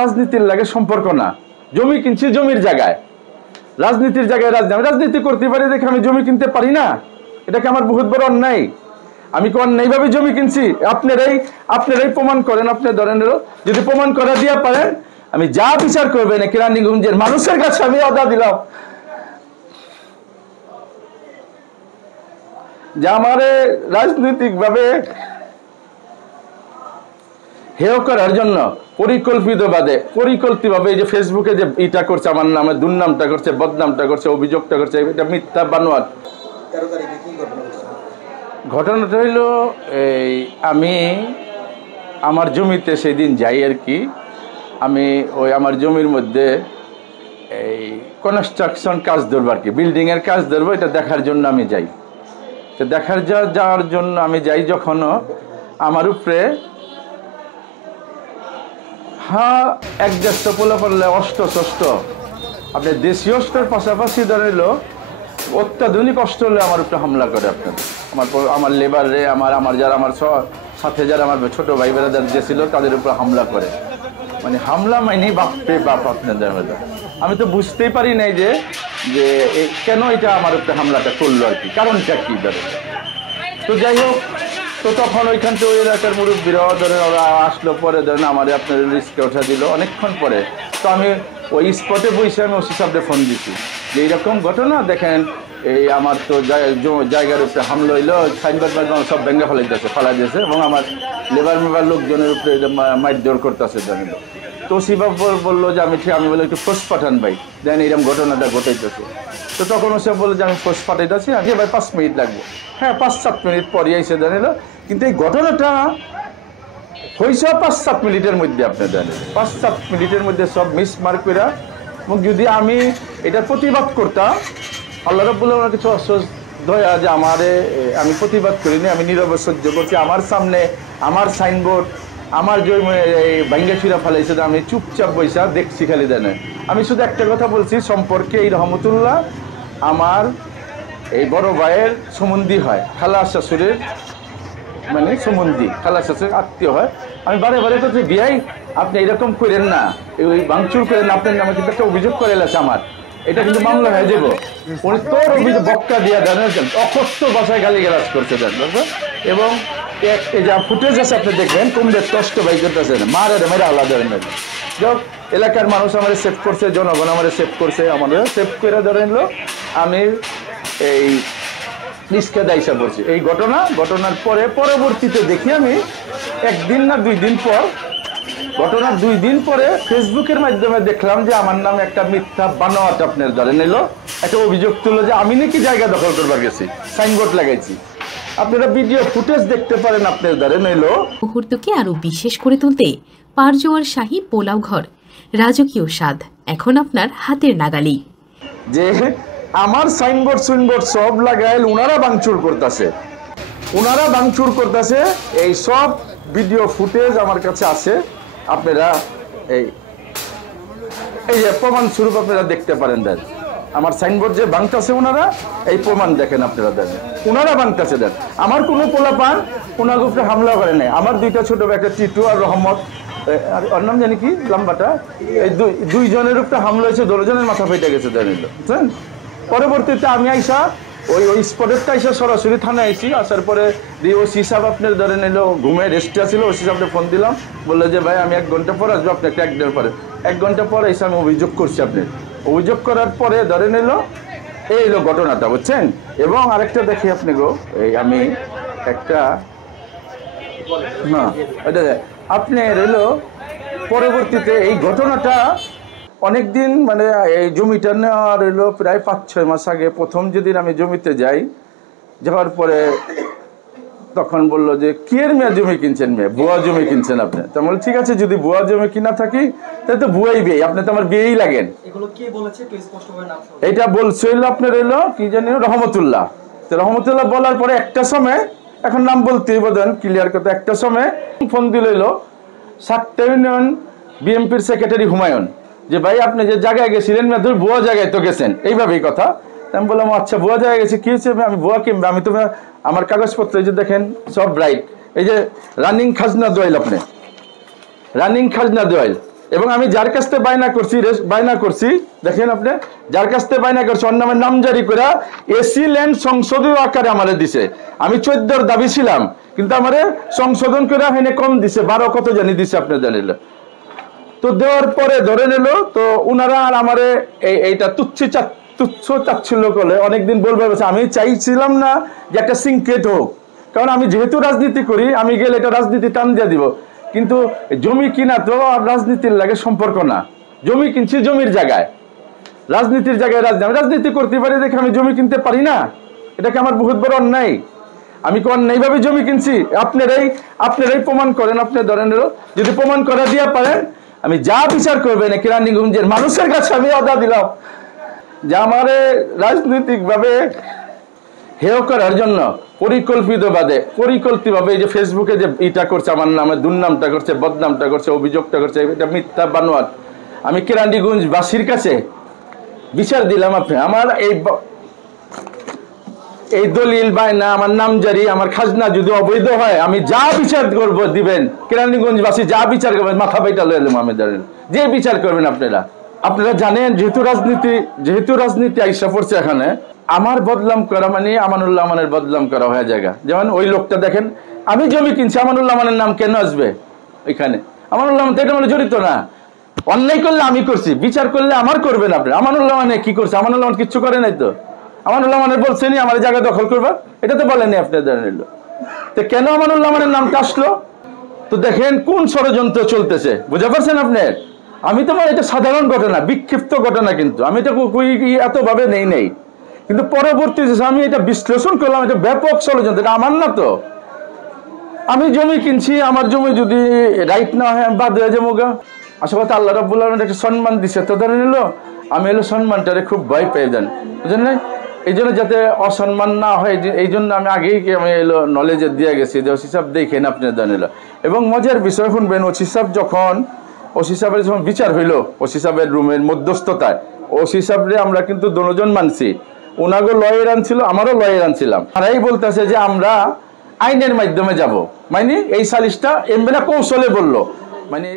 রাজনীতির লাগে সম্পর্ক না, জমি কিনছি জমির জায়গায়, রাজনীতির জায়গায় রাজনীতি করতে পারি দেখে আমি জমি কিনতে পারি না? এটাকে আমার বহুত বড় অন্যায়। আমি কি অন্যায়ভাবে জমি কিনছি? আপনারাই প্রমাণ করেন। আপনি ধরেন যদি প্রমাণ করে দিয়ে পারেন, আমি যা বিচার করবেন কেরানীগঞ্জের মানুষের কাছে আমি অদা দিলাম যে আমারে রাজনৈতিকভাবে হেয় করার জন্য পরিকল্পিতভাবে এই যে ফেসবুকে যে এটা করছে, আমার নামে দুর্নামটা করছে, বদনামটা করছে, অভিযোগটা করছে, এটা মিথ্যা বানোয়াট। ঘটনাটা হইল এই আমি আমার জমিতে সেই দিন যাই আর কি। আমি ওই আমার জমির মধ্যে এই কনস্ট্রাকশন কাজ ধরবো আর কি, বিল্ডিংয়ের কাজ ধরবো, এটা দেখার জন্য আমি যাই। তো যাওয়ার জন্য আমি যাই, যখনও আমার উপরে এক-দেড়শো পোলা পড়লে অস্ত্র আপনার দেশীয় অস্ত্রের পাশাপাশি ধরেল অত্যাধুনিক অস্ত্র হলে আমার উপরে হামলা করে। আমার লেবারে আমার যারা আমার সাথে যারা আমার ছোট ভাই বেড়াদার যে ছিল তাদের উপরে হামলা করে। মানে হামলা মাইনি বাপরে বাপ আপনাদের মধ্যে। আমি তো বুঝতেই পারি নাই যে কেন এটা আমার উপরে হামলাটা করলো আর কি, কারণটা কি ধরে। তো যাই হোক, তো তখন ওইখান থেকে ওই এলাকার মুরব্বীরা ধরেন ওরা আসলো, পরে ধরেন আমার আপনার রিস্কে ওঠা দিল অনেকক্ষণ পরে। তো আমি ওই স্পটে বসে আমি ওসি সাহেবকে ফোন দিছি যে এইরকম ঘটনা দেখেন, এই আমার তো জায়গার উপরে হামলা হইলো, সাইনবোর্ড সব ভেঙে ফেলাই দিয়েছে এবং আমার লেবার লোকজনের উপরে মারধর করতেছে জানেন। তো ওসি বাবু বললো যে আমি বলে একটু ফোর্স পাঠান ভাই, দেন এইরকম ঘটনাটা ঘটাইতেছে। তো তখন ওসি বললো যে আমি ফোর্স পাঠাইতেছি, আজকে ভাই 5 মিনিট লাগবে। হ্যাঁ, 5-7 মিনিট পরে এসে জানিল। কিন্তু এই ঘটনাটা হয়েছে 5-7 মিনিটের মধ্যে। আপনি জানেন 5-7 মিনিটের মধ্যে সব মিসমার্ক করে। এবং যদি আমি এটার প্রতিবাদ করতাম, আল্লাহ রাব্বুল আলামিনের কিছু অসহ্য দয়া যে আমি প্রতিবাদ করিনি, আমি নীরবে সহ্য করছি। আমার সামনে আমার সাইনবোর্ড, আমার যে ভাঙ্গা চুরা ফেলাইছে, আমি চুপচাপ বৈশা দেখছি খালি জানেন। আমি শুধু একটা কথা বলছি সম্পর্কে, এই রহমতুল্লাহ আমার এই বড় ভাইয়ের সম্বন্ধী হয়, খালা শাশুড়ির মানে সম্বন্ধী, খালা শাশুড়ির আত্মীয় হয়। আমি বারে করছি বিয়াই আপনি এরকম করেন না, ওই ভাঙচুর করেন না, আপনার নামে কিন্তু একটা অভিযোগ করে এলাছে আমার, এটা কিন্তু মামলা হয়ে যাবো। উনি তোর অভিযোগ বক্কা দিয়ে দেন, অকস্ত বাসায় গালিগালাজ করছে দেন। এবং এই যা ফুটেজ আছে আপনি দেখবেন কমবে কষ্ট ভাই করতেছে না, মেরে আলাদা যাক। এলাকার মানুষ আমাদের সেভ করছে, জনগণ আমাদের সেভ করছে, আমাদের সেভ করে ধরেন আমি এই রিস্কে দায়সা করছি। এই ঘটনার পরবর্তীতে দেখি আমি 1 দিন না 2 দিন পর, ঘটনার 2 দিন পরে ফেসবুকের মাধ্যমে দেখলাম যে আমার নামে একটা মিথ্যা বানোয়াট আপনার ধরে নিল, একটা অভিযোগ তুললো যে আমি নাকি জায়গা দখল করবার গেছি, সাইনবোর্ড লাগাইছি। আপনারা ভিডিও ফুটেজ দেখতে পারেন। আপনার ধরে নিল মুহূর্তকে আরো বিশেষ করে তুলতে পারজোয়ার শাহী পোলাও ঘর, রাজকীয় স্বাদ এখন আপনার হাতের নাগালেই। যে আমার সাইনবোর্ড সব লাগাইল ওনারা ভাঙচুর করতেছে। এই সব ভিডিও ফুটেজ আমার কাছে আছে, আপনারা এই যে প্রমাণ স্বরূপ আপনারা দেখতে পারেন। দেন আমার সাইনবোর্ড যে ভাঙতেছে ওনারা, এই প্রমাণ দেখেন আপনারা, দেন ওনারা ভাঙতেছে। দেন আমার কোনো পোলাপান ওনার উপরে হামলা করে নাই। আমার 2টা ছোট একটা টিটু আর রহমত, ওর নাম জানি কি লম্বাটা, এই 2 জনের উপরে হামলা হয়েছে, 2 জনের মাথা ফেটে গেছে জানিল, বুঝছেন। পরবর্তীতে আমি আইসা ওই স্পটেরটা আইসা সরাসরি থানায় আইসি। আসার পরে ওসি সাহেব আপনার ধরে নিল ঘুমে রেস্টে ছিল, ওসি সাহেবকে ফোন দিলাম, বললো যে ভাই আমি 1 ঘন্টা পর আসবো, আপনি একটা 1 দিন পরে। 1 ঘন্টা পরে এসে আমি অভিযোগ করছি। আপনি অভিযোগ করার পরে ধরে নিল এই ঘটনাটা, বুঝছেন। এবং আরেকটা দেখি আপনি আমি একটা না আপনি রইল পরবর্তীতে এই ঘটনাটা অনেকদিন মানে এই জমিটা নেওয়া রইল প্রায় 5-6 মাস আগে। প্রথম যেদিন আমি জমিতে যাওয়ার পরে তখন বললো যে কি এর মেয়ে জমি কিনছেন, ভুয়া জমি কিনছেন আপনি। তা বল ঠিক আছে, যদি ভুয়া জমি কিনা থাকি তাহলে তো ভুয়াই বিয়ে, আপনি তো আমার বিয়েই লাগেন। এটা বলছিল আপনার রইল কি জানি রহমতুল্লাহ। তো রহমতুল্লাহ বলার পরে একটা সময়, এখন নাম বলতেই বোধন ক্লিয়ার কথা, একটা সময় ফোন দিল সাতটা ইউনিয়ন বিএমপির সেক্রেটারি হুমায়ুন, যে ভাই আপনি যে জায়গায় গেছিলেন ভুয়া জায়গায় তো গেছেন, এইভাবেই কথা। আমি বললাম আচ্ছা ভুয়া জায়গায় গেছি, কি হয়েছে? আমি ভুয়া কিনবো, আমি তো আমার কাগজপত্র এই যে দেখেন সব রাইট, এই যে রানিং খাজনা দোয়াইল, আপনি রানিং খাজনা দোয়াইল এবং আমি যার কাছ থেকে বায়না করছি দেখেন আপনি, যার কাছ থেকে বায়না করছি ওর নামে নাম জারি করে এসি ল্যান্ড সংশোধন আকারে আমারে দিছে। আমি 14 দাবি ছিলাম, কিন্তু আমারে সংশোধন করে হেনে কম দিছে, 12 কত জানি দিছে আপনি জানিল। তো দেওয়ার পরে ধরে নিল, তো উনারা আর আমারে এইটা তুচ্ছ চাচ্ছিল করে অনেকদিন বলবে। আমি চাইছিলাম না যে একটা সিনক্রেট হোক, কারণ আমি যেহেতু রাজনীতি করি, আমি গেলে এটা রাজনীতি টান দিয়ে দিব। কিন্তু জমি কিনা তো আর রাজনীতির লাগে সম্পর্ক না। জমি কিনছি জমির জায়গায়, রাজনীতির জায়গায় রাজনীতি করতে পারি দেখে আমি জমি কিনতে পারি না, এটাকে আমার বহুত বড় অন্যায়। আমি কি অন্যায়ভাবে জমি কিনছি? আপনারাই প্রমাণ করেন। আপনি ধরেন যদি প্রমাণ করে দিয়ে পারেন, আমি যা বিচার করবেন কেরানীগঞ্জের মানুষের কাছে আমি অদা দিলাম যে আমারে রাজনৈতিকভাবে হেয় করার জন্য পরিকল্পিতভাবে এই যে ফেসবুকে যে ইটা করছে, আমার নামে দুর্নামটা করছে, বদনামটা করছে, অভিযোগটা করছে, এটা মিথ্যা বানোয়াট। আমি কেরানীগঞ্জ বাসীর কাছে বিচার দিলাম। আপনি আমার এই দলিল বায়না, আমার নামজারি, আমার খাজনা যদি অবৈধ হয়, আমি যা বিচার করব দিবেন, কেরানীগঞ্জবাসী যা বিচার করবেন মাথা বাইটা লয়ে এলাম আমি, ধরেন যে বিচার করবেন আপনারা জানেন। যেহেতু রাজনীতি আইসা পড়ছে এখানে, আমার বদলাম করা মানে আমানুল্লাহ আমানের বদলাম করা হয়ে জায়গা। যেমন ওই লোকটা দেখেন, আমি জমি কিনছি, আমানুল্লাহ আমানের নাম কেন আসবে ওইখানে? আমানুল্লাহ তো এটা মানে জড়িত না। অন্যায় করলে আমি করছি, বিচার করলে আমার করবেন আপনি। আমানুল্লাহ মানে কি করছে? আমানুল্লাহ কিচ্ছু করে নাই তো। আমানুল্লাহ মানে বলছেনি আমার জায়গা দখল করবা, এটা তো বলেনি আপনি জানেন। তো কেন আমানুল্লাহ আমানের নামটা আসলো? তো দেখেন কোন ষড়যন্ত্র চলতেছে, বুঝতে পারছেন আপনি? আমি তো এটা সাধারণ ঘটনা, বিক্ষিপ্ত ঘটনা, কিন্তু আমি এটা এত ভাবে নেই। কিন্তু পরবর্তীতে আমি এটা বিশ্লেষণ করলাম, এটা ব্যাপক ষড়যন্ত্র, এটা আমার না তো। আমি জমি কিনছি, আমার জমি যদি রাইট না হয় আমি বাদ হয়ে যাবো গা। আসলে কথা আল্লাহ রাব্বুল আলামিন একটা সম্মান দিছে, তো ধরে নিল আমি সম্মানটারে খুব ভয় পেয়ে যান, বুঝলেন না? এই জন্য যাতে অসম্মান না হয়, এই জন্য আমি আগেই আমি নলেজে দিয়ে গেছি যে ওসি সাহেব দেখেন আপনি জানিল। এবং মজার বিষয় শুনবেন, ওসি সাহেবের যখন বিচার হইল, ওসি সাহেবের রুমের মধ্যস্থতায়, ওসি সাহেবরে আমরা কিন্তু দুজন মানছি। ওনাগো লয়ের আনছিল, আমারও লয়ের আনছিলাম। তারাই বলতেছে যে আমরা আইনের মাধ্যমে যাব, মানে এই সালিশটা এমনি কৌশলে বললো, মানে